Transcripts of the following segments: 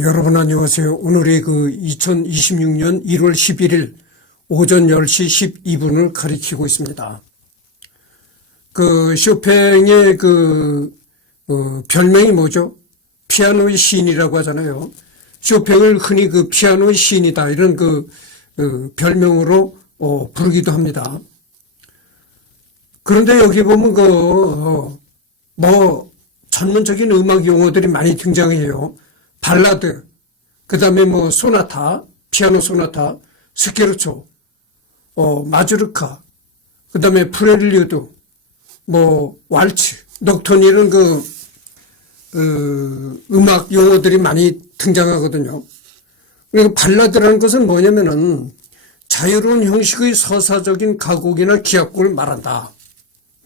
여러분 안녕하세요. 오늘이 2026년 1월 11일 오전 10시 12분을 가리키고 있습니다. 쇼팽의 별명이 뭐죠? 피아노의 시인이라고 하잖아요. 쇼팽을 흔히 피아노의 시인이다 이런 별명으로 부르기도 합니다. 그런데 여기 보면 전문적인 음악 용어들이 많이 등장해요. 발라드, 그 다음에 소나타, 피아노 소나타, 스케르초, 마주르카, 그 다음에 프렐류드, 왈츠, 녹턴 이런 음악 용어들이 많이 등장하거든요. 그리고 발라드라는 것은 뭐냐면은 자유로운 형식의 서사적인 가곡이나 기악곡을 말한다.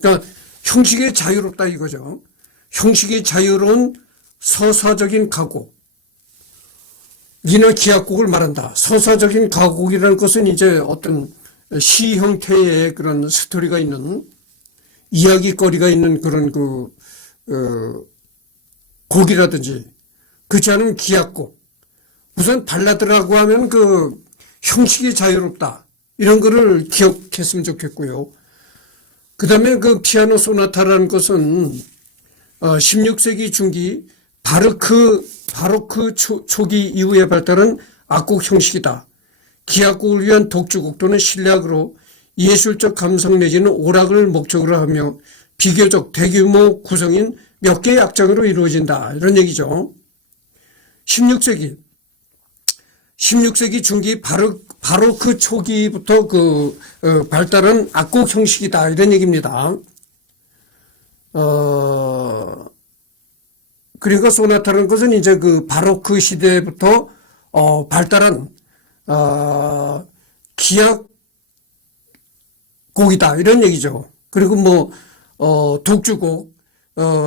그러니까 형식이 자유롭다 이거죠. 형식이 자유로운 서사적인 가곡. 이나 기악곡을 말한다. 서사적인 가곡이라는 것은 이제 어떤 시 형태의 그런 스토리가 있는 이야기거리가 있는 그런 곡이라든지 그렇지 않으면 기악곡. 우선 발라드라고 하면 형식이 자유롭다. 이런 거를 기억했으면 좋겠고요. 그 다음에 피아노 소나타라는 것은 16세기 중기 바로크 초기 이후에 발달한 악곡 형식이다. 기악곡을 위한 독주곡 또는 신략으로 예술적 감성 내지는 오락을 목적으로 하며 비교적 대규모 구성인 몇 개의 악장으로 이루어진다. 이런 얘기죠. 16세기 중기 바로크 초기부터 발달한 악곡 형식이다. 이런 얘기입니다. 그리고 소나타라는 것은 이제 바로크 시대부터 발달한 기악곡이다 이런 얘기죠. 그리고 독주곡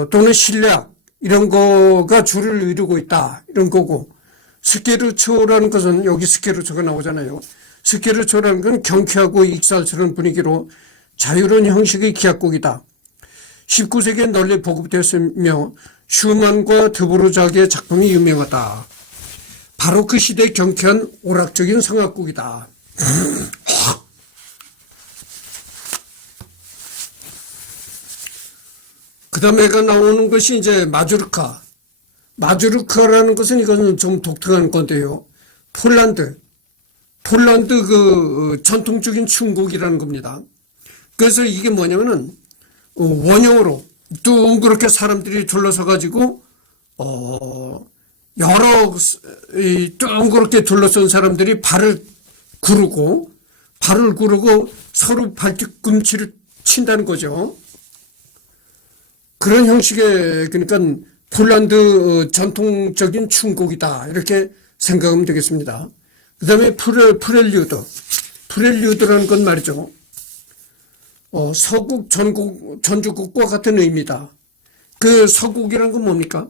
또는 신략 이런 거가 주를 이루고 있다 이런 거고, 스케르초라는 것은 여기 스케르초가 나오잖아요. 스케르초라는 건 경쾌하고 익살스러운 분위기로 자유로운 형식의 기악곡이다. 19세기에 널리 보급되었으며 슈만과 드보르자크의 작품이 유명하다. 바로크 시대의 경쾌한 오락적인 성악곡이다. 그 다음에가 나오는 것이 이제 마주르카. 마주르카라는 것은 이것은 좀 독특한 건데요. 폴란드 전통적인 춤곡이라는 겁니다. 그래서 이게 뭐냐면은 원형으로 둥그렇게 사람들이 둘러서 가지고 여러 둥그렇게 둘러선 사람들이 발을 구르고 서로 발뒤꿈치를 친다는 거죠. 그런 형식의 그러니까 폴란드 전통적인 춤곡이다 이렇게 생각하면 되겠습니다. 그 다음에 프렐류드라는 건 말이죠. 서국 전주곡과 같은 의미다. 서국이라는 건 뭡니까?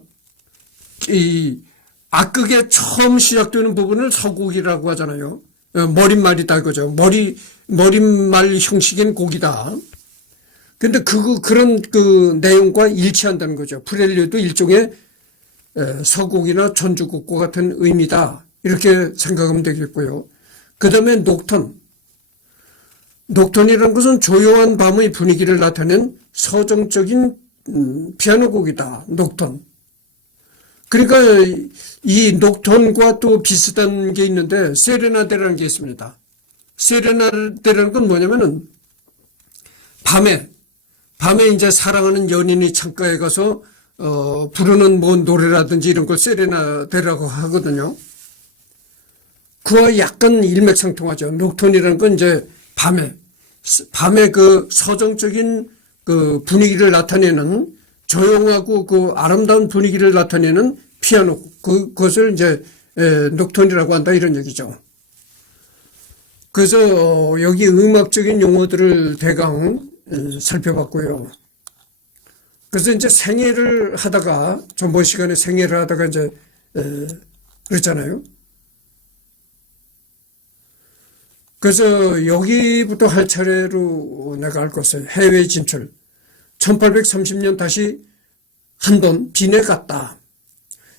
이 악극의 처음 시작되는 부분을 서국이라고 하잖아요. 머릿말이다 이거죠. 머릿말 형식인 곡이다. 근데 그런 내용과 일치한다는 거죠. 프렐류도 일종의 서곡이나 전주곡과 같은 의미다. 이렇게 생각하면 되겠고요. 그 다음에 녹턴이라는 것은 조용한 밤의 분위기를 나타낸 서정적인 피아노곡이다. 녹턴. 그러니까 이 녹턴과 또 비슷한 게 있는데 세레나데라는 게 있습니다. 세레나데라는 건 뭐냐면은 밤에 이제 사랑하는 연인이 창가에 가서 부르는 노래라든지 이런 걸 세레나데라고 하거든요. 그와 약간 일맥상통하죠. 녹턴이라는 건 이제 밤에 서정적인 분위기를 나타내는 조용하고 아름다운 분위기를 나타내는 피아노 그것을 이제 녹턴이라고 한다 이런 얘기죠. 그래서 여기 음악적인 용어들을 대강 살펴봤고요. 그래서 이제 생애를 하다가 전번 시간에 생애를 하다가 이제 그랬잖아요. 그래서 여기부터 할 차례로 내가 할 것을 해외 진출. 1830년 다시 한 번 빈에 갔다.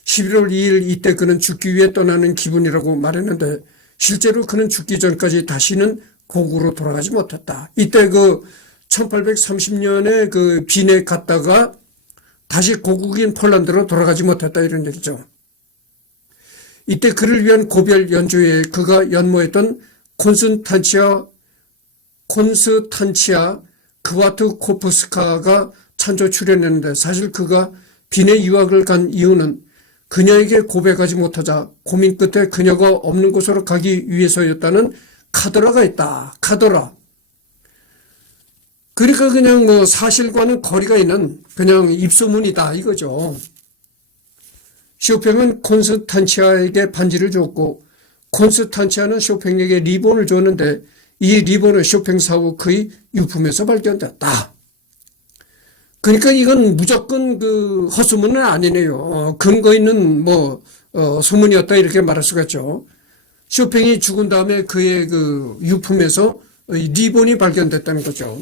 11월 2일 이때 그는 죽기 위해 떠나는 기분이라고 말했는데 실제로 그는 죽기 전까지 다시는 고국으로 돌아가지 못했다. 이때 그 1830년에 그 빈에 갔다가 다시 고국인 폴란드로 돌아가지 못했다 이런 얘기죠. 이때 그를 위한 고별 연주회에 그가 연모했던 콘스탄치아 크와트코프스카가 찬조 출연했는데 사실 그가 빈에 유학을 간 이유는 그녀에게 고백하지 못하자 고민 끝에 그녀가 없는 곳으로 가기 위해서였다는 카더라가 있다. 카더라. 그러니까 그냥 뭐 사실과는 거리가 있는 그냥 입소문이다 이거죠. 쇼팽은 콘스탄치아에게 반지를 줬고 콘스탄치아는 쇼팽에게 리본을 줬는데 이 리본은 쇼팽 사후 그의 유품에서 발견됐다. 그러니까 이건 무조건 그 헛소문은 아니네요. 근거 있는 소문이었다 이렇게 말할 수가 있죠. 쇼팽이 죽은 다음에 그의 그 유품에서 리본이 발견됐다는 거죠.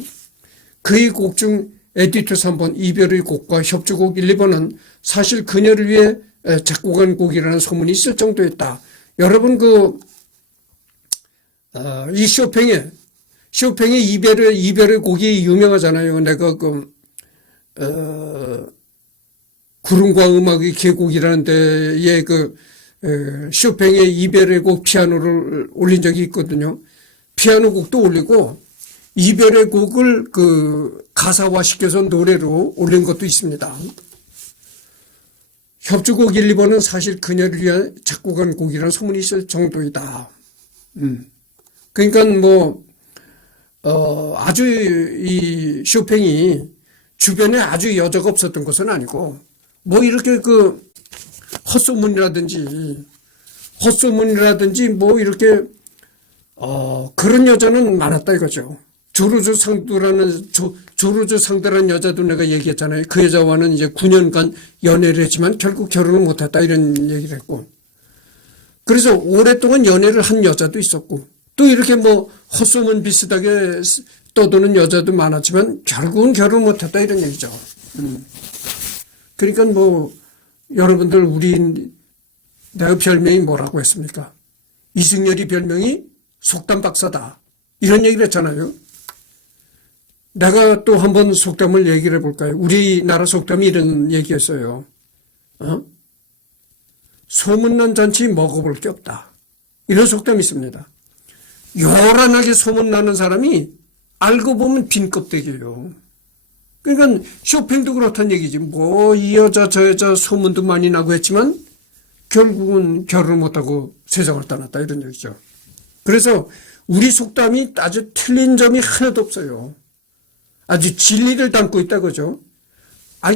그의 곡 중 에디트 3번 이별의 곡과 협주곡 1, 2번은 사실 그녀를 위해 작곡한 곡이라는 소문이 있을 정도였다. 여러분 이 쇼팽의 이별의 곡이 유명하잖아요. 내가 구름과 음악의 계곡이라는 데에 쇼팽의 이별의 곡 피아노를 올린 적이 있거든요. 피아노 곡도 올리고 이별의 곡을 가사화시켜서 노래로 올린 것도 있습니다. 협주곡 1, 2번은 사실 그녀를 위한 작곡한 곡이라는 소문이 있을 정도이다. 그러니까 아주 이 쇼팽이 주변에 아주 여자가 없었던 것은 아니고 이렇게 헛소문이라든지 이렇게 그런 여자는 많았다 이거죠. 조르주 상대라는 여자도 내가 얘기했잖아요. 그 여자와는 이제 9년간 연애를 했지만 결국 결혼을 못했다 이런 얘기를 했고, 그래서 오랫동안 연애를 한 여자도 있었고, 또 이렇게 헛소문 비슷하게 떠도는 여자도 많았지만 결국은 결혼 못했다 이런 얘기죠. 그러니까 여러분들 내가 별명이 뭐라고 했습니까? 이승열이 별명이 속담 박사다 이런 얘기를 했잖아요. 내가 또 한번 속담을 얘기를 해볼까요? 우리나라 속담이 이런 얘기였어요. 소문난 잔치 먹어볼 게 없다. 이런 속담이 있습니다. 요란하게 소문나는 사람이 알고 보면 빈 껍데기예요. 그러니까 쇼팽도 그렇다는 얘기지. 이 여자 저 여자 소문도 많이 나고 했지만 결국은 결혼을 못하고 세상을 떠났다 이런 얘기죠. 그래서 우리 속담이 아주 틀린 점이 하나도 없어요. 아주 진리를 담고 있다 그죠.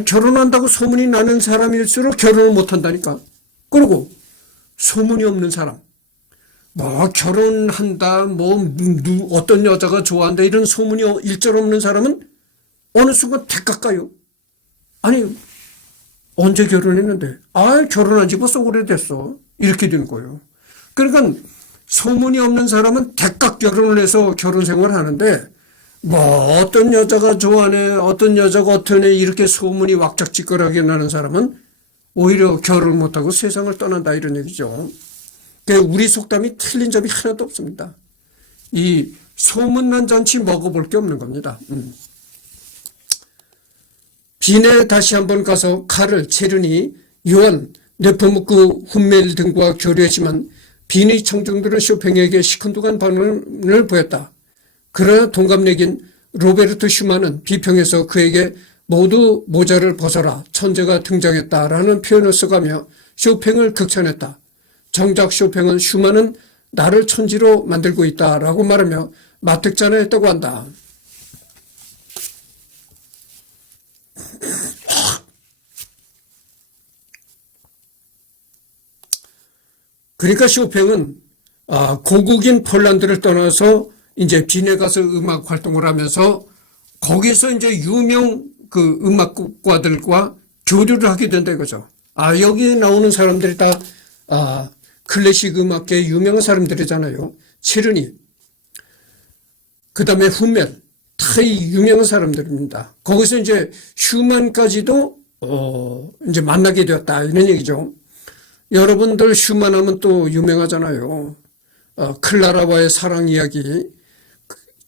결혼한다고 소문이 나는 사람일수록 결혼을 못한다니까. 그리고 소문이 없는 사람, 결혼한다, 어떤 여자가 좋아한다 이런 소문이 일절 없는 사람은 어느 순간 대가까요. 아니 언제 결혼했는데 결혼한 지 벌써 오래됐어 이렇게 되는 거예요. 그러니까 소문이 없는 사람은 대가 결혼을 해서 결혼 생활을 하는데 어떤 여자가 좋아하네, 어떤 여자가 어떠네 이렇게 소문이 왁작지껄하게 나는 사람은 오히려 결혼을 못하고 세상을 떠난다 이런 얘기죠. 우리 속담이 틀린 점이 하나도 없습니다. 이 소문난 잔치 먹어볼 게 없는 겁니다. 빈에 다시 한번 가서 카를, 체르니, 요한, 네포무크, 훈멜 등과 교류했지만 빈의 청중들은 쇼팽에게 시큰둥한 반응을 보였다. 그러나 동갑내긴 로베르트 슈만은 비평에서 그에게 모두 모자를 벗어라, 천재가 등장했다라는 표현을 써가며 쇼팽을 극찬했다. 정작 쇼팽은 슈만은 나를 천지로 만들고 있다라고 말하며 마택잔을 했다고 한다. 그러니까 쇼팽은 고국인 폴란드를 떠나서 이제 빈에 가서 음악 활동을 하면서 거기서 이제 유명 음악가들과 교류를 하게 된다 이거죠. 여기 나오는 사람들이 다 클래식 음악계의 유명한 사람들이잖아요. 체르니, 그 다음에 훈멜, 다 유명한 사람들입니다. 거기서 이제 슈만까지도 이제 만나게 되었다 이런 얘기죠. 여러분들 슈만 하면 또 유명하잖아요. 클라라와의 사랑 이야기.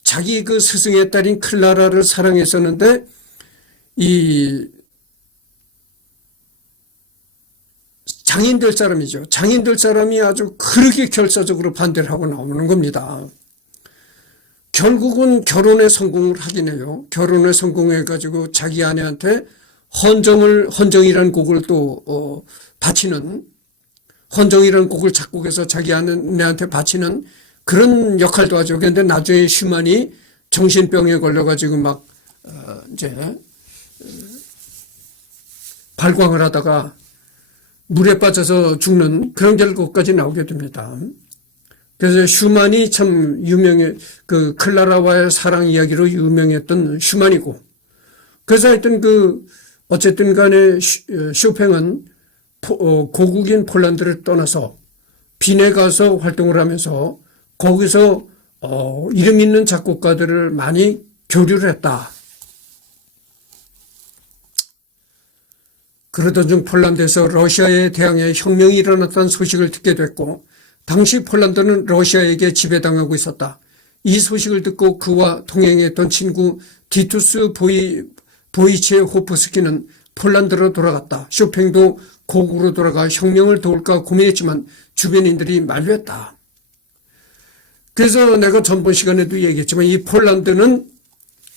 자기 그 스승의 딸인 클라라를 사랑했었는데 이 장인들 사람이죠. 장인들 사람이 아주 그렇게 결사적으로 반대를 하고 나오는 겁니다. 결국은 결혼에 성공을 하긴 해요. 결혼에 성공해가지고 자기 아내한테 헌정이라는 곡을 또 바치는, 헌정이라는 곡을 작곡해서 자기 아내한테 바치는 그런 역할도 하죠. 그런데 나중에 슈만이 정신병에 걸려가지고 막 이제 발광을 하다가 물에 빠져서 죽는 그런 결과까지 나오게 됩니다. 그래서 슈만이 참 그 클라라와의 사랑 이야기로 유명했던 슈만이고, 그래서 하여튼 어쨌든 간에 쇼팽은 고국인 폴란드를 떠나서 빈에 가서 활동을 하면서 거기서 이름 있는 작곡가들을 많이 교류를 했다. 그러던 중 폴란드에서 러시아에 대항해 혁명이 일어났다는 소식을 듣게 됐고, 당시 폴란드는 러시아에게 지배당하고 있었다. 이 소식을 듣고 그와 동행했던 친구 디투스 보이체호프스키는 폴란드로 돌아갔다. 쇼팽도 고국으로 돌아가 혁명을 도울까 고민했지만 주변인들이 만류했다. 그래서 내가 전번 시간에도 얘기했지만 이 폴란드는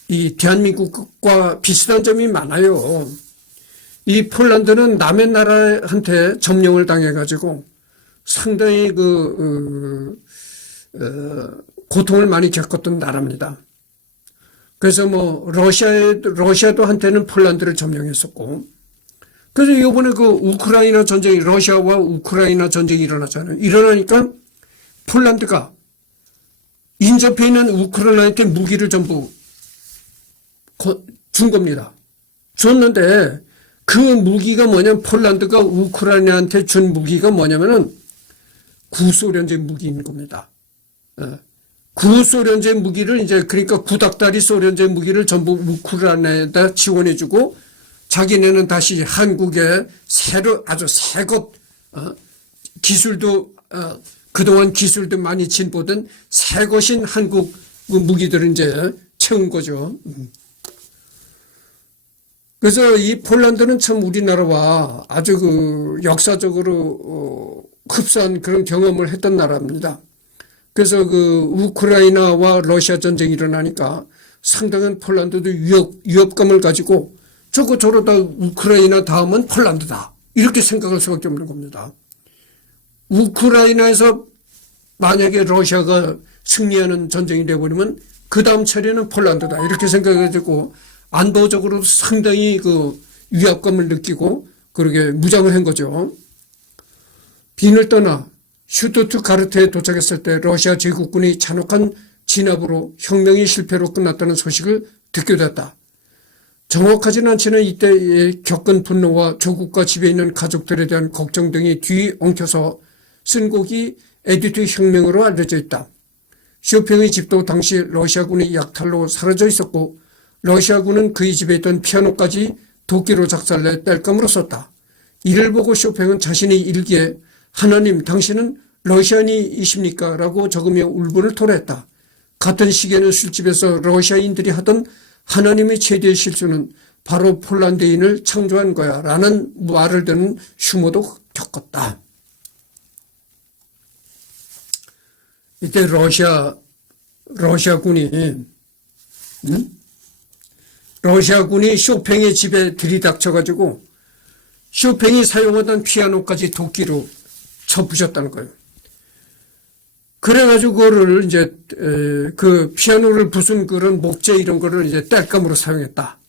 이 대한민국과 비슷한 점이 많아요. 이 폴란드는 남의 나라한테 점령을 당해가지고 상당히 고통을 많이 겪었던 나라입니다. 그래서 러시아도 한때는 폴란드를 점령했었고, 그래서 이번에 우크라이나 전쟁이, 러시아와 우크라이나 전쟁이 일어나잖아요. 일어나니까 폴란드가 인접해 있는 우크라이나한테 무기를 전부 준 겁니다. 줬는데 그 무기가 뭐냐면, 폴란드가 우크라이나한테 준 무기가 뭐냐면은 구소련제 무기인 겁니다. 구소련제 무기를 그러니까 구닥다리 소련제 무기를 전부 우크라이나에다 지원해주고, 자기네는 다시 한국에 아주 새것, 기술도, 그동안 기술도 많이 진보된 새것인 한국 무기들을 채운 거죠. 그래서 이 폴란드는 참 우리나라와 아주 역사적으로 흡사한 그런 경험을 했던 나라입니다. 그래서 우크라이나와 러시아 전쟁이 일어나니까 상당한 폴란드도 위협감을 가지고 저러다 우크라이나 다음은 폴란드다, 이렇게 생각할 수밖에 없는 겁니다. 우크라이나에서 만약에 러시아가 승리하는 전쟁이 되어버리면 그 다음 차례는 폴란드다, 이렇게 생각해가지고 안보적으로 상당히 위압감을 느끼고 그렇게 무장을 한 거죠. 빈을 떠나 슈투트가르트에 도착했을 때 러시아 제국군이 잔혹한 진압으로 혁명이 실패로 끝났다는 소식을 듣게 됐다. 정확하지는 않지만 이때 겪은 분노와 조국과 집에 있는 가족들에 대한 걱정 등이 뒤엉켜서 쓴 곡이 에디트 혁명으로 알려져 있다. 쇼팽의 집도 당시 러시아군의 약탈로 사라져 있었고, 러시아군은 그의 집에 있던 피아노까지 도끼로 작살내 땔감으로 썼다. 이를 보고 쇼팽은 자신의 일기에 하나님, 당신은 러시아인이십니까? 라고 적으며 울분을 토로했다. 같은 시기에는 술집에서 러시아인들이 하던 하나님의 최대의 실수는 바로 폴란드인을 창조한 거야 라는 말을 듣는 슈모도 겪었다. 이때 러시아군이 쇼팽의 집에 들이닥쳐가지고 쇼팽이 사용하던 피아노까지 도끼로 쳐부셨다는 거예요. 그래가지고 그거를 그 피아노를 부순 그런 목재 이런 거를 땔감으로 사용했다.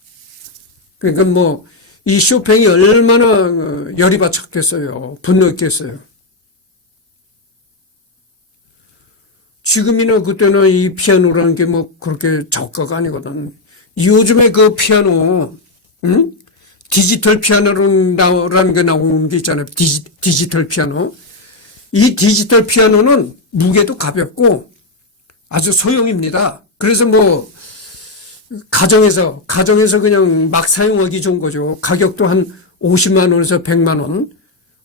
그러니까 이 쇼팽이 얼마나 열이 받쳤겠어요. 분노했겠어요. 지금이나 그때나 이 피아노라는 게 그렇게 저가가 아니거든. 요즘에 그 피아노, 디지털 피아노라는 게 나오는 게 있잖아요. 디지털 피아노. 이 디지털 피아노는 무게도 가볍고 아주 소형입니다. 그래서 가정에서 그냥 막 사용하기 좋은 거죠. 가격도 한 50만 원에서 100만 원.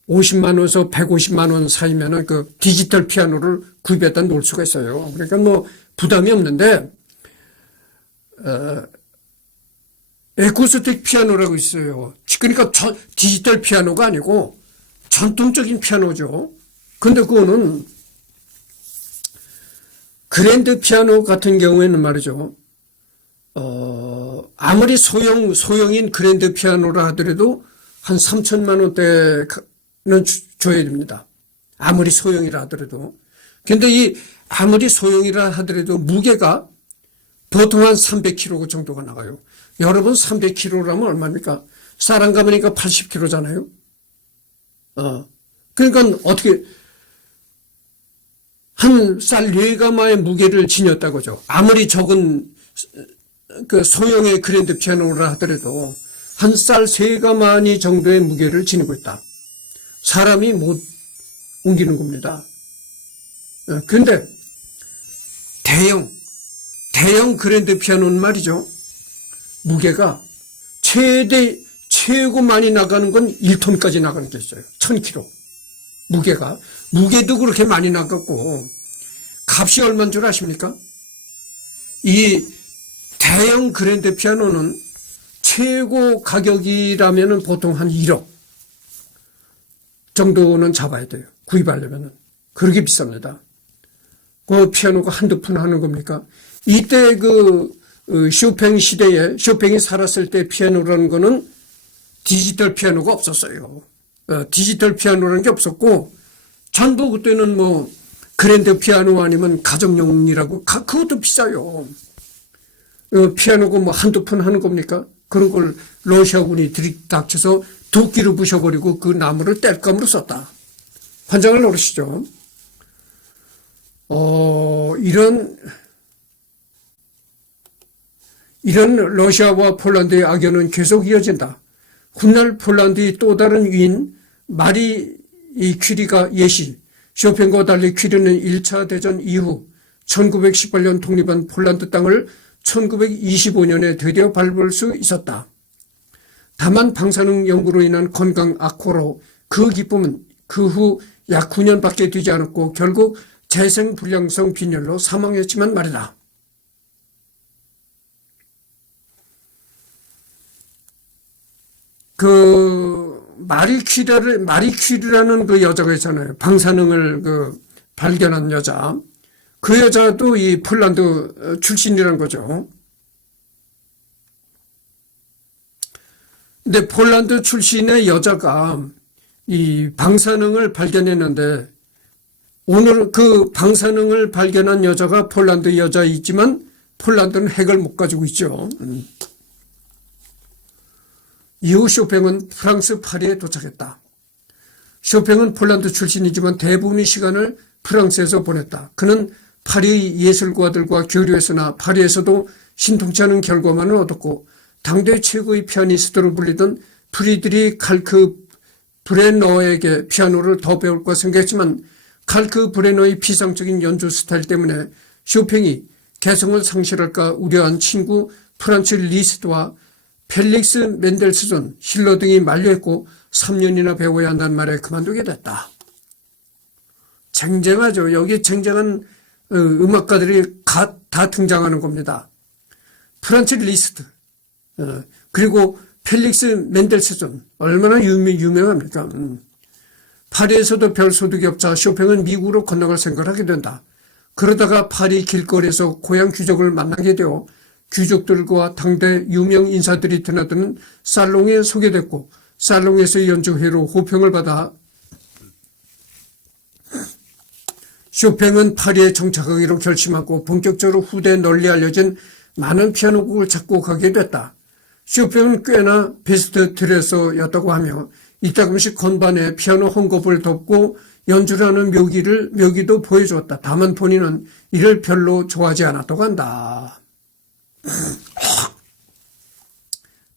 50만 원에서 150만 원 사이면은 그 디지털 피아노를 구입했다 놓을 수가 있어요. 그러니까 뭐 부담이 없는데, 에쿠스틱 피아노라고 있어요. 그러니까 디지털 피아노가 아니고 전통적인 피아노죠. 근데 그거는 그랜드 피아노 같은 경우에는 말이죠. 아무리 소형인 그랜드 피아노라 하더라도 한 3천만 원대는 줘야 됩니다. 아무리 소형이라 하더라도. 근데 아무리 소형이라 하더라도 무게가 보통 한 300kg 정도가 나가요. 여러분 300kg라면 얼마입니까? 쌀 한 가마니까 80kg잖아요. 그러니까 어떻게 한 쌀 4가마의 무게를 지녔다고죠. 아무리 적은 그 소형의 그랜드 피아노라 하더라도 한 쌀 3가마니 정도의 무게를 지니고 있다. 사람이 못 옮기는 겁니다. 근데 대형 그랜드 피아노는 말이죠. 무게가 최고 많이 나가는 건 1톤까지 나가는 게 있어요. 1000kg. 무게도 그렇게 많이 나갔고, 값이 얼마인 줄 아십니까? 이 대형 그랜드 피아노는 최고 가격이라면은 보통 한 1억 정도는 잡아야 돼요. 구입하려면은. 그렇게 비쌉니다. 그 피아노가 한두 푼 하는 겁니까? 이때 쇼팽 시대에, 쇼팽이 살았을 때 피아노라는 거는 디지털 피아노가 없었어요. 디지털 피아노라는 게 없었고, 전부 그때는 뭐, 그랜드 피아노 아니면 가정용이라고, 그것도 비싸요. 피아노가 뭐 한두 푼 하는 겁니까? 그런 걸 러시아군이 들이닥쳐서 도끼로 부셔버리고 그 나무를 땔감으로 썼다. 환장을 노리시죠. 이런 러시아와 폴란드의 악연은 계속 이어진다. 훗날 폴란드의 또 다른 위인 마리 퀴리가 예시, 쇼팽과 달리 퀴리는 1차 대전 이후 1918년 독립한 폴란드 땅을 1925년에 드디어 밟을 수 있었다. 다만 방사능 연구로 인한 건강 악화로 그 기쁨은 그 후 약 9년밖에 되지 않았고 결국 재생불량성 빈혈로 사망했지만 말이다. 마리 퀴리라는 그 여자가 있잖아요. 방사능을 발견한 여자. 그 여자도 이 폴란드 출신이라는 거죠. 근데 폴란드 출신의 여자가 이 방사능을 발견했는데, 오늘 그 방사능을 발견한 여자가 폴란드 여자이지만 폴란드는 핵을 못 가지고 있죠. 이후 쇼팽은 프랑스 파리에 도착했다. 쇼팽은 폴란드 출신이지만 대부분의 시간을 프랑스에서 보냈다. 그는 파리 예술가들과 교류했으나 파리에서도 신통치 않은 결과만을 얻었고, 당대 최고의 피아니스트로 불리던 프리드리 칼크 브레너에게 피아노를 더 배울까 생각했지만 칼크 브레너의 비상적인 연주 스타일 때문에 쇼팽이 개성을 상실할까 우려한 친구 프란츠 리스트와 펠릭스 멘델스존, 실러 등이 만류했고 3년이나 배워야 한다는 말에 그만두게 됐다. 쟁쟁하죠. 여기 쟁쟁한 음악가들이 다 등장하는 겁니다. 프란츠 리스트, 그리고 펠릭스 멘델스존, 얼마나 유명합니까? 파리에서도 별 소득이 없자 쇼팽은 미국으로 건너갈 생각을 하게 된다. 그러다가 파리 길거리에서 고향 귀족을 만나게 되어 귀족들과 당대 유명 인사들이 드나드는 살롱에 소개됐고, 살롱에서의 연주회로 호평을 받아 쇼팽은 파리에 정착하기로 결심하고 본격적으로 후대에 널리 알려진 많은 피아노곡을 작곡하게 됐다. 쇼팽은 꽤나 베스트 드레서였다고 하며 이따금씩 건반에 피아노 헝겊을 덮고 연주를 하는 묘기도 보여주었다. 다만 본인은 이를 별로 좋아하지 않았다고 한다.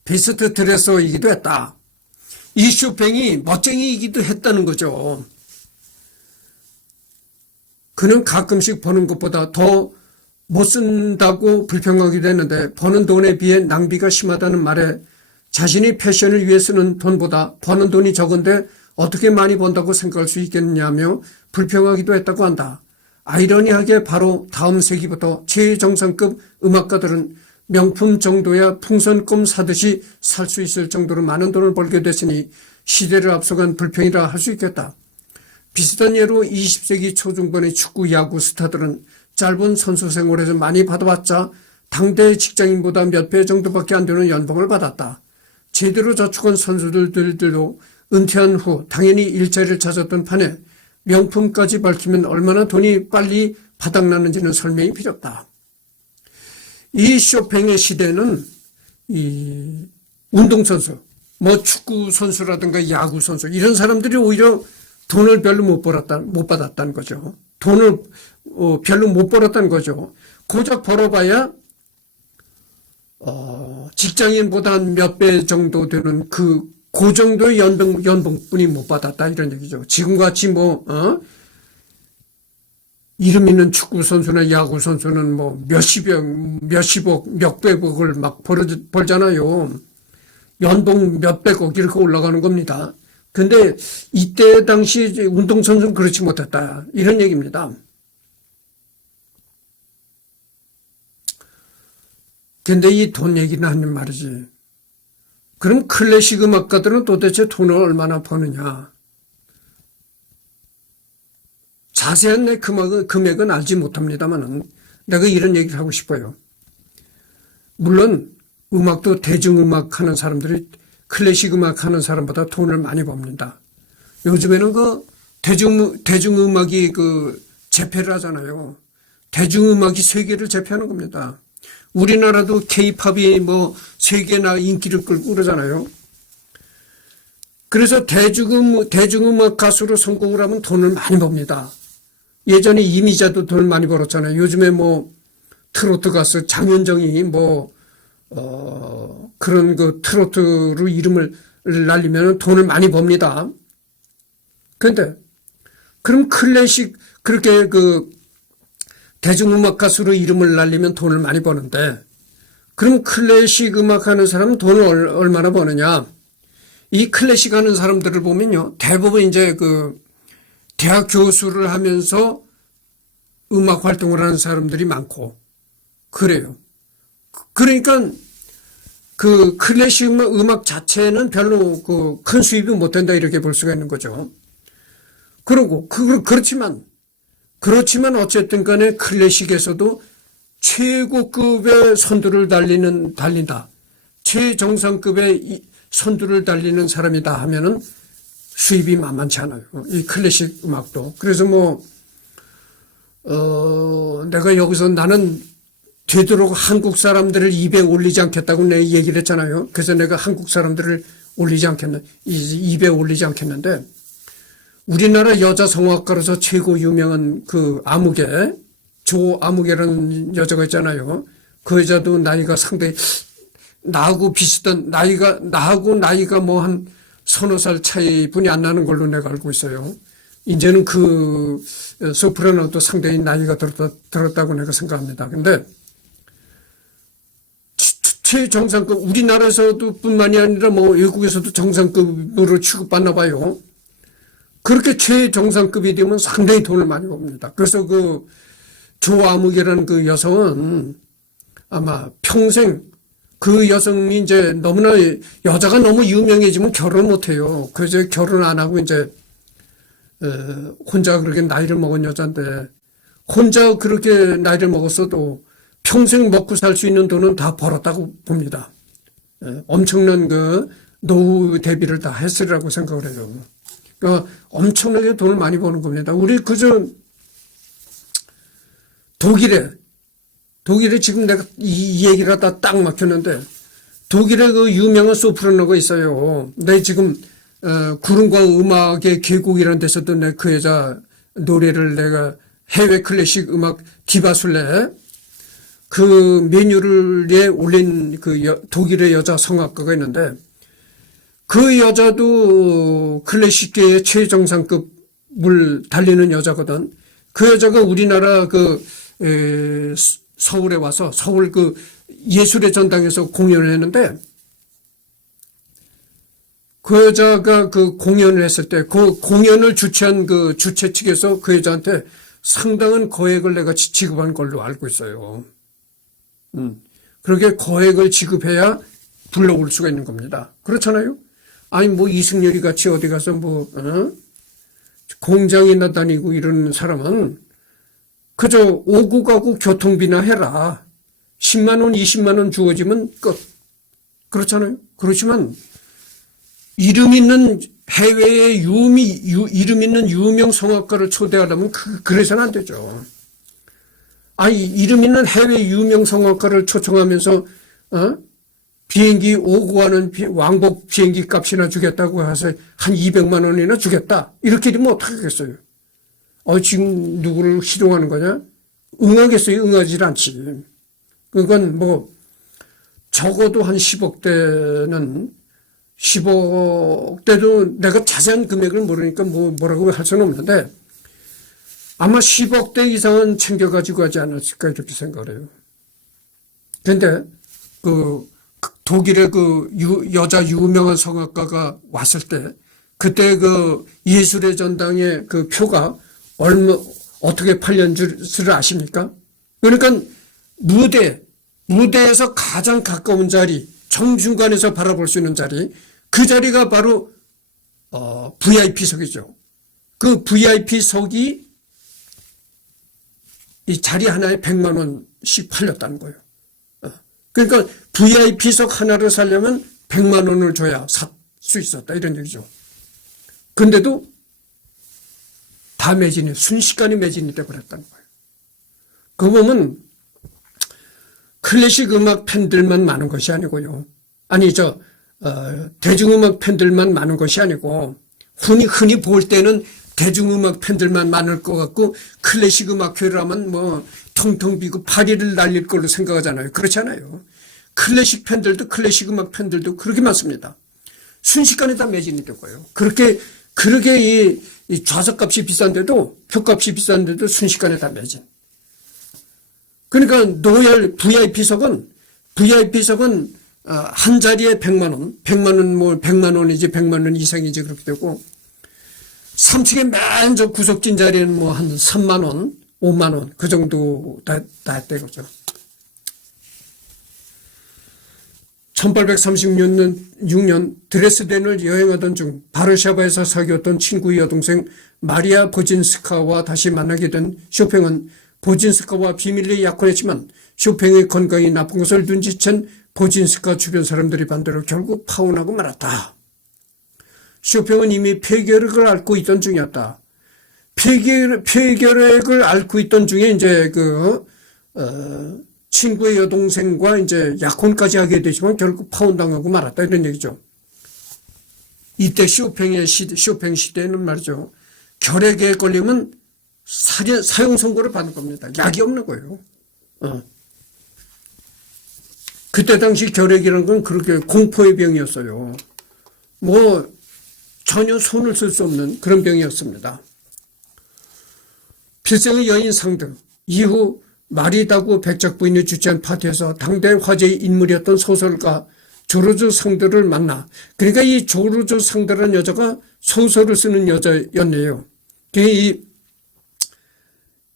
베스트 드레서이기도 했다. 이 쇼팽이 멋쟁이이기도 했다는 거죠. 그는 가끔씩 버는 것보다 더 못 쓴다고 불평하기도 했는데, 버는 돈에 비해 낭비가 심하다는 말에 자신이 패션을 위해 쓰는 돈보다 버는 돈이 적은데 어떻게 많이 번다고 생각할 수 있겠냐며 불평하기도 했다고 한다. 아이러니하게 바로 다음 세기부터 최정상급 음악가들은 명품 정도야 풍선껌 사듯이 살 수 있을 정도로 많은 돈을 벌게 됐으니 시대를 앞서간 불평이라 할 수 있겠다. 비슷한 예로 20세기 초중반의 축구, 야구 스타들은 짧은 선수 생활에서 많이 받아봤자 당대 직장인보다 몇 배 정도밖에 안 되는 연봉을 받았다. 제대로 저축한 선수들도 은퇴한 후 당연히 일자리를 찾았던 판에 명품까지 밝히면 얼마나 돈이 빨리 바닥나는지는 설명이 필요 없다. 이 쇼팽의 시대는 이 운동선수, 뭐 축구선수라든가 야구선수 이런 사람들이 오히려 돈을 별로 못 받았다는 거죠. 돈을 별로 못 벌었다는 거죠. 고작 벌어봐야 직장인보다 몇 배 정도 되는 그 정도의 연봉뿐이 못 받았다 이런 얘기죠. 지금같이 이름 있는 축구 선수나 야구 선수는 뭐 몇십억, 몇백억을 막 벌잖아요. 연봉 몇백억 이렇게 올라가는 겁니다. 근데 이때 당시 운동선수는 그렇지 못했다 이런 얘기입니다. 근데 이 돈 얘기는 하는 말이지. 그럼 클래식 음악가들은 도대체 돈을 얼마나 버느냐. 자세한 내 금액은 알지 못합니다만은 내가 이런 얘기를 하고 싶어요. 물론 음악도 대중음악 하는 사람들이 클래식 음악 하는 사람보다 돈을 많이 법니다. 요즘에는 그 대중음악이 그 재패를 하잖아요. 대중음악이 세계를 재패하는 겁니다. 우리나라도 K-팝이 뭐 세계나 인기를 끌고 그러잖아요. 그래서 대중음악 가수로 성공을 하면 돈을 많이 법니다. 예전에 이미자도 돈을 많이 벌었잖아요. 요즘에 뭐 트로트 가수 장윤정이 그런 그 트로트로 이름을 날리면 돈을 많이 법니다. 그런데 그럼 클래식 그렇게 그 대중음악 가수로 이름을 날리면 돈을 많이 버는데 그럼 클래식 음악 하는 사람은 돈을 얼마나 버느냐? 이 클래식 하는 사람들을 보면요. 대부분 이제 그 대학 교수를 하면서 음악 활동을 하는 사람들이 많고 그래요. 그러니까 그 클래식 음악 자체는 별로 그 큰 수입이 못 된다 이렇게 볼 수가 있는 거죠. 그리고 그렇지만 어쨌든 간에 클래식에서도 최고급의 선두를 달린다. 최정상급의 선두를 달리는 사람이다 하면은 수입이 만만치 않아요. 이 클래식 음악도. 그래서 내가 여기서 나는 되도록 한국 사람들을 입에 올리지 않겠다고 내가 얘기를 했잖아요. 그래서 내가 한국 사람들을 입에 올리지 않겠는데, 우리나라 여자 성악가로서 최고 유명한 그 아무개, 조아무개라는 여자가 있잖아요. 그 여자도 나이가 상당히, 나하고 비슷한, 나하고 나이가 뭐 한 서너 살 차이 분이 안 나는 걸로 내가 알고 있어요. 이제는 그 소프라노도 상당히 나이가 들었다고 내가 생각합니다. 근데, 최정상급, 우리나라에서도 뿐만이 아니라 뭐 외국에서도 정상급으로 취급받나 봐요. 그렇게 최정상급이 되면 상당히 돈을 많이 법니다. 그래서 그 조아무개라는 그 여성은 아마 평생 그 여성이 이제 너무나 여자가 너무 유명해지면 결혼 못해요. 그래서 결혼 안 하고 이제 혼자 그렇게 나이를 먹은 여자인데 혼자 그렇게 나이를 먹었어도 평생 먹고 살 수 있는 돈은 다 벌었다고 봅니다. 엄청난 그 노후 대비를 다 했으리라고 생각을 해요. 그러니까 엄청나게 돈을 많이 버는 겁니다. 우리 그저 독일에 지금 내가 이 얘기를 하다 딱 막혔는데 독일에 그 유명한 소프라노가 있어요. 내 지금 구름과 음악의 계곡이라는 데서도 내 그 여자 노래를 내가 해외 클래식 음악 디바술래 그 메뉴를 올린 그 독일의 여자 성악가가 있는데 그 여자도 클래식계의 최정상급을 달리는 여자거든. 그 여자가 우리나라 서울에 와서 서울 예술의 전당에서 공연을 했는데 그 여자가 그 공연을 했을 때 그 공연을 주최한 그 주최 측에서 그 여자한테 상당한 거액을 내가 지급한 걸로 알고 있어요. 그렇게 거액을 지급해야 불러올 수가 있는 겁니다. 그렇잖아요? 아니 뭐 이승열이 같이 어디 가서 뭐 공장이나 다니고 이러는 사람은 그저 오고 가고 교통비나 해라. 10만 원, 20만 원 주어지면 끝. 그렇잖아요? 그렇지만 이름 있는 해외에 이름 있는 유명 성악가를 초대하려면 그래서는 안 되죠. 아니 이름 있는 해외 유명 성악가를 초청하면서 비행기 오고 가는 왕복 비행기 값이나 주겠다고 해서 한 200만 원이나 주겠다. 이렇게 되면 어떻게 하겠어요? 지금 누구를 희롱하는 거냐? 응하겠어요? 응하지 않지. 그건 뭐 적어도 한 10억대는 10억대도 내가 자세한 금액을 모르니까 뭐라고 할 수는 없는데 아마 10억대 이상은 챙겨가지고 하지 않았을까 이렇게 생각을 해요. 그런데 그 독일의 그 여자 유명한 성악가가 왔을 때 그때 그 예술의 전당의 그 표가 어떻게 팔린 줄을 아십니까? 그러니까 무대에서 가장 가까운 자리, 정중간에서 바라볼 수 있는 자리, 그 자리가 바로 VIP석이죠. 그 VIP석이 이 자리 하나에 100만 원씩 팔렸다는 거예요. 그러니까 VIP석 하나를 사려면 100만 원을 줘야 살 수 있었다 이런 얘기죠. 근데도 다 매진이 순식간에 매진이 돼버렸다는 거예요. 그 보면 클래식 음악 팬들만 많은 것이 아니고요. 대중음악 팬들만 많은 것이 아니고 흔히 볼 때는 대중음악 팬들만 많을 것 같고 클래식 음악회라면 뭐 텅텅 비고 파리를 날릴 걸로 생각하잖아요. 그렇지 않아요. 클래식 팬들도 클래식 음악 팬들도 그렇게 많습니다. 순식간에 다 매진이 되고요. 그렇게 이 좌석값이 비싼데도 표값이 비싼데도 순식간에 다 매진. 그러니까 노열 VIP석은 한 자리에 100만 원, 100만 원이지 100만 원 이상이지 그렇게 되고 3층에 맨 저 구석진 자리는 뭐 한 3만 원, 5만 원 그 정도 다 되거죠. 1836년 드레스덴을 여행하던 중 바르샤바에서 사귀었던 친구의 여동생 마리아 보진스카와 다시 만나게 된 쇼팽은 보진스카와 비밀리에 약혼했지만 쇼팽의 건강이 나쁜 것을 눈치챈 보진스카 주변 사람들이 반대로 결국 파혼하고 말았다. 쇼팽은 이미 폐결핵을 앓고 있던 중이었다. 폐결핵을 앓고 있던 중에 이제 친구의 여동생과 이제 약혼까지 하게 되지만 결국 파혼당하고 말았다 이런 얘기죠. 이때 쇼팽 시대에는 말이죠. 결핵에 걸리면 사형 선고를 받는 겁니다. 약이 없는 거예요. 그때 당시 결핵이라는 건 그렇게 공포의 병이었어요. 뭐 전혀 손을 쓸 수 없는 그런 병이었습니다. 필생의 여인 상등 이후 마리다구 백작 부인이 주최한 파티에서 당대 화제의 인물이었던 소설가 조르주 상드를 만나 그러니까 이 조르주 상드라는 여자가 소설을 쓰는 여자였네요.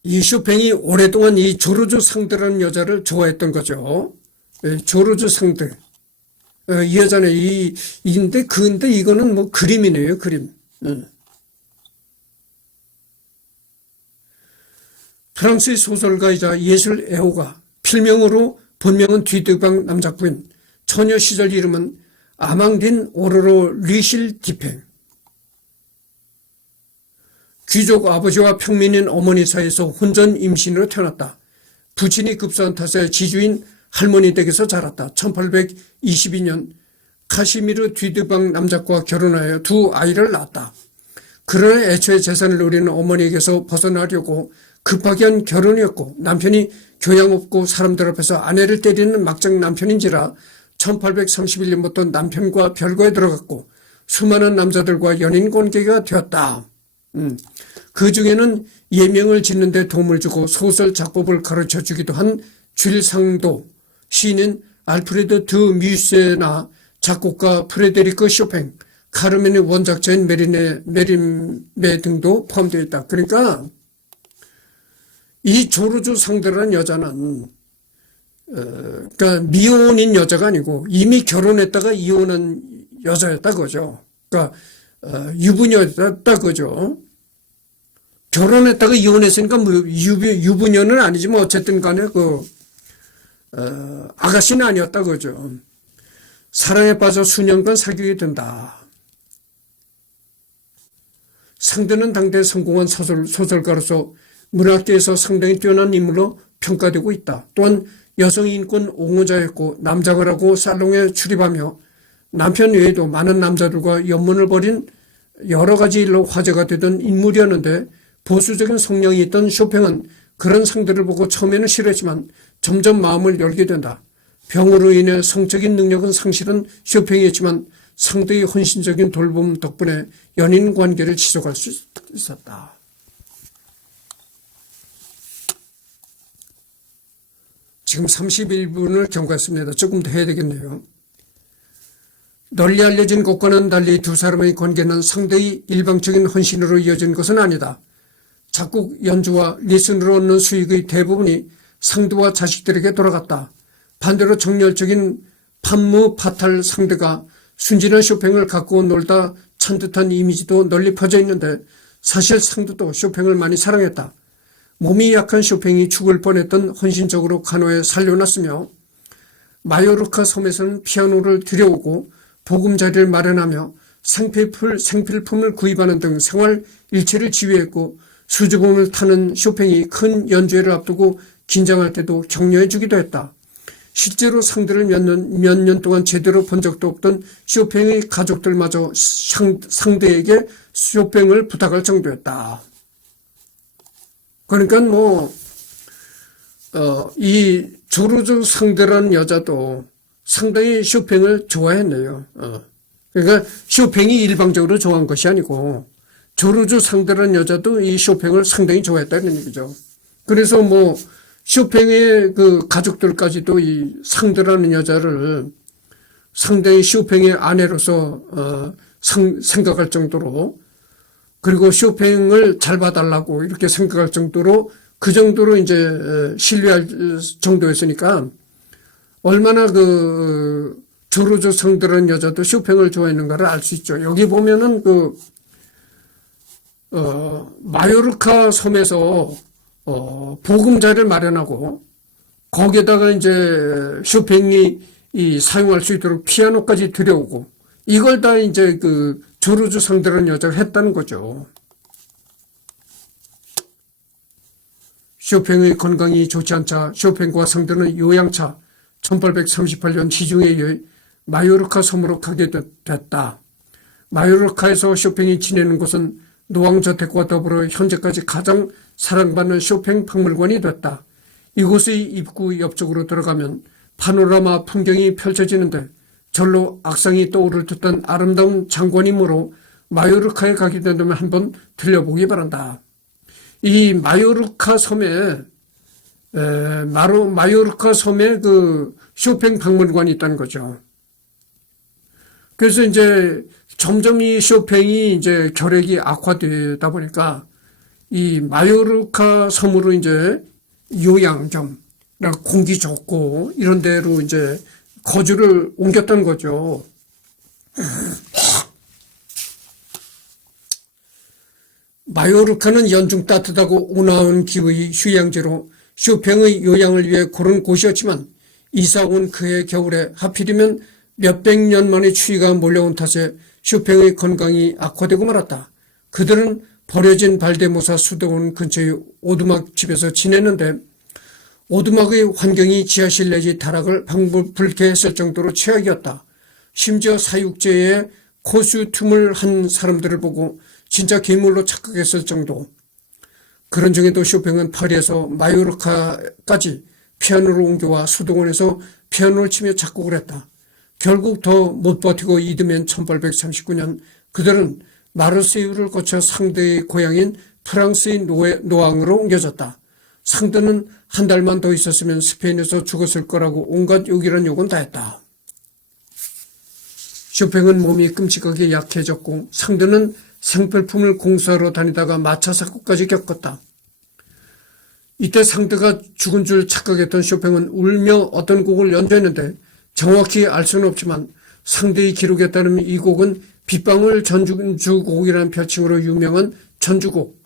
이 쇼팽이 오랫동안 이 조르주 상드라는 여자를 좋아했던 거죠. 조르주 상드. 이 여자는 근데 이거는 뭐 그림이네요, 그림. 프랑스의 소설가이자 예술 애호가, 필명으로 본명은 뒤드방 남작부인, 처녀 시절 이름은 아망딘 오로로 리실 디팽. 귀족 아버지와 평민인 어머니 사이에서 혼전 임신으로 태어났다. 부친이 급사한 탓에 지주인 할머니 댁에서 자랐다. 1822년 카시미르 뒤드방 남작과 결혼하여 두 아이를 낳았다. 그러나 애초에 재산을 노리는 어머니에게서 벗어나려고 급하게 한 결혼이었고 남편이 교양 없고 사람들 앞에서 아내를 때리는 막장 남편인지라 1831년부터 남편과 별거에 들어갔고 수많은 남자들과 연인 관계가 되었다. 그 중에는 예명을 짓는 데 도움을 주고 소설 작법을 가르쳐 주기도 한 쥘상도, 시인인 알프레드 드 뮤세나 작곡가 프레데리크 쇼팽, 카르멘의 원작자인 메림메 등도 포함되어 있다. 그러니까 이 조르주 상대라는 여자는 그러니까 미혼인 여자가 아니고 이미 결혼했다가 이혼한 여자였다 그죠. 그러니까 유부녀였다 그죠. 결혼했다가 이혼했으니까 뭐 유부녀는 아니지 뭐 어쨌든 간에 아가씨는 아니었다 그죠. 사랑에 빠져 수년간 사귀게 된다. 상대는 당대 성공한 소설가로서 문학계에서 상당히 뛰어난 인물로 평가되고 있다. 또한 여성인권 옹호자였고 남자가라고 살롱에 출입하며 남편 외에도 많은 남자들과 연문을 벌인 여러 가지 일로 화제가 되던 인물이었는데 보수적인 성향이 있던 쇼팽은 그런 상대를 보고 처음에는 싫어했지만 점점 마음을 열게 된다. 병으로 인해 성적인 능력은 상실은 쇼팽이었지만 상대의 헌신적인 돌봄 덕분에 연인 관계를 지속할 수 있었다. 지금 31분을 경과했습니다. 조금 더 해야 되겠네요. 널리 알려진 것과는 달리 두 사람의 관계는 상대의 일방적인 헌신으로 이어진 것은 아니다. 작곡 연주와 리슨으로 얻는 수익의 대부분이 상대와 자식들에게 돌아갔다. 반대로 정열적인 판무 파탈 상대가 순진한 쇼팽을 갖고 놀다 찬 듯한 이미지도 널리 퍼져 있는데 사실 상대도 쇼팽을 많이 사랑했다. 몸이 약한 쇼팽이 죽을 뻔했던 헌신적으로 간호에 살려놨으며 마요르카 섬에서는 피아노를 들여오고 보금자리를 마련하며 생필품을 구입하는 등 생활 일체를 지휘했고 수줍음을 타는 쇼팽이 큰 연주회를 앞두고 긴장할 때도 격려해 주기도 했다. 실제로 상대를 몇 년 동안 제대로 본 적도 없던 쇼팽의 가족들마저 상대에게 쇼팽을 부탁할 정도였다. 그러니까 이 조르주 상대라는 여자도 상당히 쇼팽을 좋아했네요. 그러니까 쇼팽이 일방적으로 좋아한 것이 아니고 조르주 상대라는 여자도 이 쇼팽을 상당히 좋아했다는 얘기죠. 그래서 쇼팽의 그 가족들까지도 이 상대라는 여자를 상당히 쇼팽의 아내로서 생각할 정도로, 그리고 쇼팽을 잘 봐달라고 이렇게 생각할 정도로, 그 정도로 이제 신뢰할 정도였으니까 얼마나 그 조르주 상대라는 여자도 쇼팽을 좋아했는가를 알 수 있죠. 여기 보면은 마요르카 섬에서 보금자리를 마련하고 거기에다가 이제 쇼팽이 사용할 수 있도록 피아노까지 들여오고 이걸 다 이제 그 조르주 상대라는 여자가 했다는 거죠. 쇼팽의 건강이 좋지 않자 쇼팽과 상대는 요양차 1838년 시중에 의해 마요르카 섬으로 가게 됐다. 마요르카에서 쇼팽이 지내는 곳은 노왕저택과 더불어 현재까지 가장 사랑받는 쇼팽 박물관이 됐다. 이곳의 입구 옆쪽으로 들어가면 파노라마 풍경이 펼쳐지는데 절로 악상이 떠오를 듯한 아름다운 장관이므로 마요르카에 가게 된다면 한번 들려보기 바란다. 이 마요르카 섬에 그 쇼팽 박물관이 있다는 거죠. 그래서 이제 점점 이 쇼팽이 이제 결핵이 악화되다 보니까 이 마요르카 섬으로 이제 요양점, 공기 좋고 이런 데로 이제 거주를 옮겼던 거죠. 마요르카는 연중 따뜻하고 온화한 기후의 휴양지로 쇼팽의 요양을 위해 고른 곳이었지만 이사 온 그해 겨울에 하필이면 몇백 년 만에 추위가 몰려온 탓에 쇼팽의 건강이 악화되고 말았다. 그들은 버려진 발데모사 수도원 근처의 오두막 집에서 지냈는데 오두막의 환경이 지하실 내지 다락을 방불케 했을 정도로 최악이었다. 심지어 사육제에 코스튬을 한 사람들을 보고 진짜 괴물로 착각했을 정도. 그런 중에도 쇼팽은 파리에서 마요르카까지 피아노를 옮겨와 수도원에서 피아노를 치며 작곡을 했다. 결국 더 못 버티고 이듬해인 1839년 그들은 마르세유를 거쳐 상대의 고향인 프랑스의 노앙으로 옮겨졌다. 상대는 한 달만 더 있었으면 스페인에서 죽었을 거라고 온갖 욕이란 욕은 다 했다. 쇼팽은 몸이 끔찍하게 약해졌고 상대는 생필품을 공수하러 다니다가 마차 사고까지 겪었다. 이때 상대가 죽은 줄 착각했던 쇼팽은 울며 어떤 곡을 연주했는데 정확히 알 수는 없지만 상대의 기록에 따르면 이 곡은 빗방울 전주곡이라는 별칭으로 유명한 전주곡,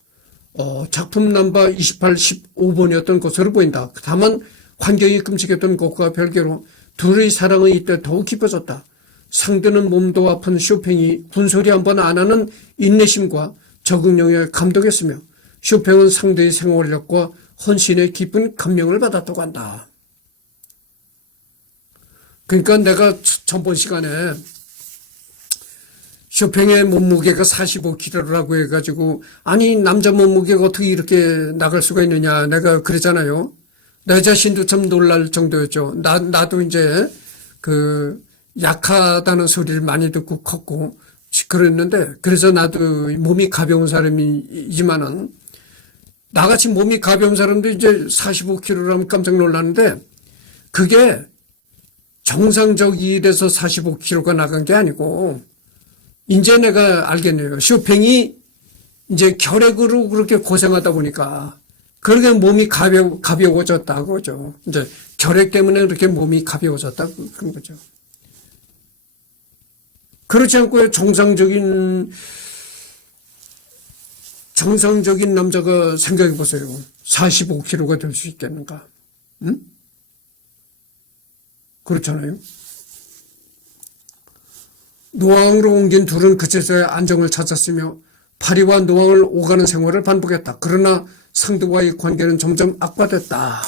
작품 넘버 28, 15번이었던 것으로 보인다. 다만 환경이 끔찍했던 것과 별개로 둘의 사랑은 이때 더욱 깊어졌다. 상대는 몸도 아픈 쇼팽이 군소리 한 번 안 하는 인내심과 적응력에 감동했으며 쇼팽은 상대의 생활력과 헌신에 깊은 감명을 받았다고 한다. 그러니까 내가 전번 시간에 쇼팽의 몸무게가 45kg라고 해가지고 아니 남자 몸무게가 어떻게 이렇게 나갈 수가 있느냐 내가 그랬잖아요. 내 자신도 참 놀랄 정도였죠. 나도 이제 약하다는 소리를 많이 듣고 컸고 그랬는데 그래서 나도 몸이 가벼운 사람이지만은 나같이 몸이 가벼운 사람도 이제 45kg라면 깜짝 놀랐는데 그게 정상적이라서 45kg가 나간 게 아니고 이제 내가 알겠네요. 쇼팽이 이제 결핵으로 그렇게 고생하다 보니까 그렇게 몸이 가벼워졌다 그거죠. 이제 결핵 때문에 그렇게 몸이 가벼워졌다 그런 거죠. 그렇지 않고 정상적인 남자가 생각해 보세요. 45kg가 될 수 있겠는가? 응? 그렇잖아요. 노왕으로 옮긴 둘은 그제서야 안정을 찾았으며 파리와 노왕을 오가는 생활을 반복했다. 그러나 상대와의 관계는 점점 악화됐다.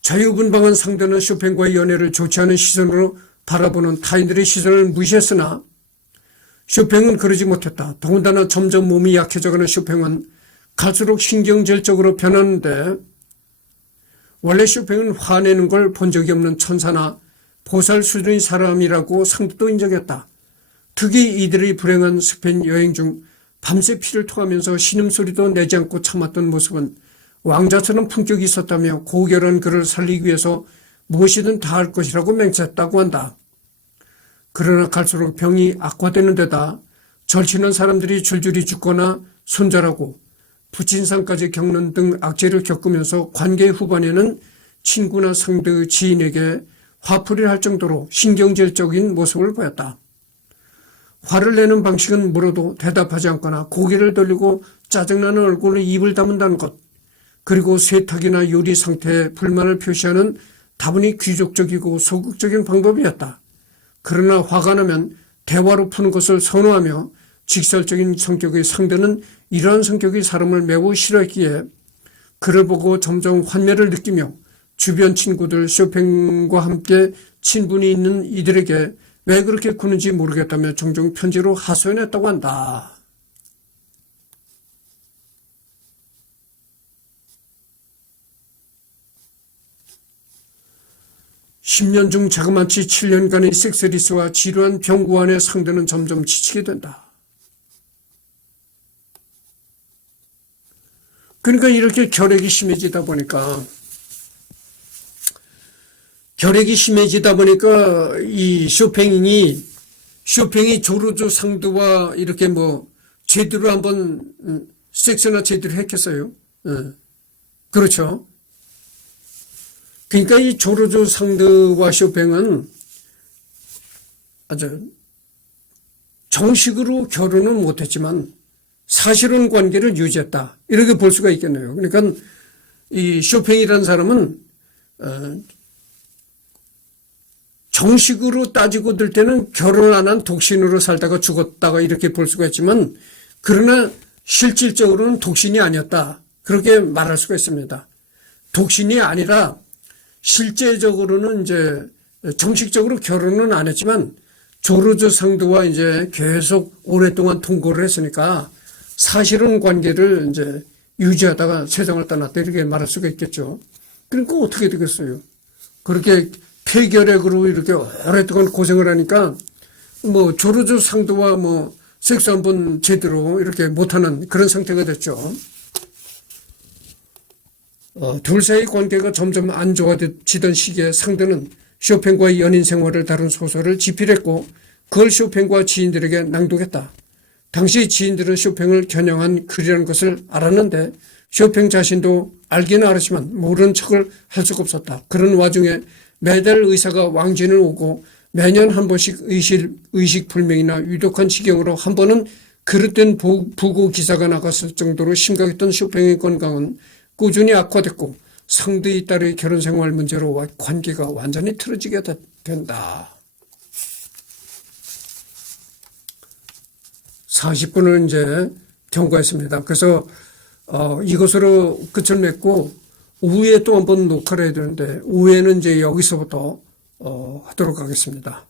자유분방한 상대는 쇼팽과의 연애를 좋지 않은 시선으로 바라보는 타인들의 시선을 무시했으나 쇼팽은 그러지 못했다. 더군다나 점점 몸이 약해져가는 쇼팽은 갈수록 신경질적으로 변하는데 원래 쇼팽은 화내는 걸 본 적이 없는 천사나 보살 수준의 사람이라고 상대도 인정했다. 특히 이들의 불행한 스페인 여행 중 밤새 피를 토하면서 신음소리도 내지 않고 참았던 모습은 왕자처럼 품격이 있었다며 고결한 그를 살리기 위해서 무엇이든 다 할 것이라고 맹세했다고 한다. 그러나 갈수록 병이 악화되는 데다 절친한 사람들이 줄줄이 죽거나 손절하고 부친상까지 겪는 등 악재를 겪으면서 관계 후반에는 친구나 상대의 지인에게 화풀이를 할 정도로 신경질적인 모습을 보였다. 화를 내는 방식은 물어도 대답하지 않거나 고개를 돌리고 짜증나는 얼굴로 입을 다문다는 것, 그리고 세탁이나 요리 상태에 불만을 표시하는 다분히 귀족적이고 소극적인 방법이었다. 그러나 화가 나면 대화로 푸는 것을 선호하며 직설적인 성격의 상대는 이러한 성격의 사람을 매우 싫어했기에 그를 보고 점점 환멸을 느끼며 주변 친구들 쇼팽과 함께 친분이 있는 이들에게 왜 그렇게 구는지 모르겠다며 종종 편지로 하소연했다고 한다. (10년) 중 자그마치 7년간의 섹스리스와 지루한 병구안의 상대는 점점 지치게 된다. 그러니까 이렇게 결핵이 심해지다 보니까 이 쇼팽이 조르주 상대와 이렇게 제대로 한번 섹스나 제대로 했겠어요. 그렇죠. 그러니까 이 조르주 상대와 쇼팽은 아주 정식으로 결혼은 못했지만 사실혼 관계를 유지했다. 이렇게 볼 수가 있겠네요. 그러니까 이 쇼팽이라는 사람은 정식으로 따지고 들 때는 결혼 안 한 독신으로 살다가 죽었다가 이렇게 볼 수가 있지만 그러나 실질적으로는 독신이 아니었다. 그렇게 말할 수가 있습니다. 독신이 아니라 실제적으로는 이제 정식적으로 결혼은 안 했지만 조르주 상대와 이제 계속 오랫동안 통고를 했으니까 사실은 관계를 이제 유지하다가 세상을 떠났다 이렇게 말할 수가 있겠죠. 그러니까 어떻게 되겠어요? 그렇게 폐결핵으로 이렇게 오랫동안 고생을 하니까 조르주 상대와 섹스 한번 제대로 이렇게 못하는 그런 상태가 됐죠. 둘 사이 관계가 점점 안 좋아지던 시기에 상대는 쇼팽과의 연인 생활을 다룬 소설을 집필했고 그걸 쇼팽과 지인들에게 낭독했다. 당시 지인들은 쇼팽을 겨냥한 글이라는 것을 알았는데 쇼팽 자신도 알기는 알았지만 모르는 척을 할 수가 없었다. 그런 와중에 매달 의사가 왕진을 오고 매년 한 번씩 의식불명이나 위독한 지경으로 한 번은 그릇된 부고 기사가 나갔을 정도로 심각했던 쇼팽의 건강은 꾸준히 악화됐고 상대의 딸의 결혼 생활 문제로 관계가 완전히 틀어지게 된다. 40분을 이제 경과했습니다. 그래서 이것으로 끝을 맺고 오후에 또 한 번 녹화를 해야 되는데 오후에는 이제 여기서부터 하도록 하겠습니다.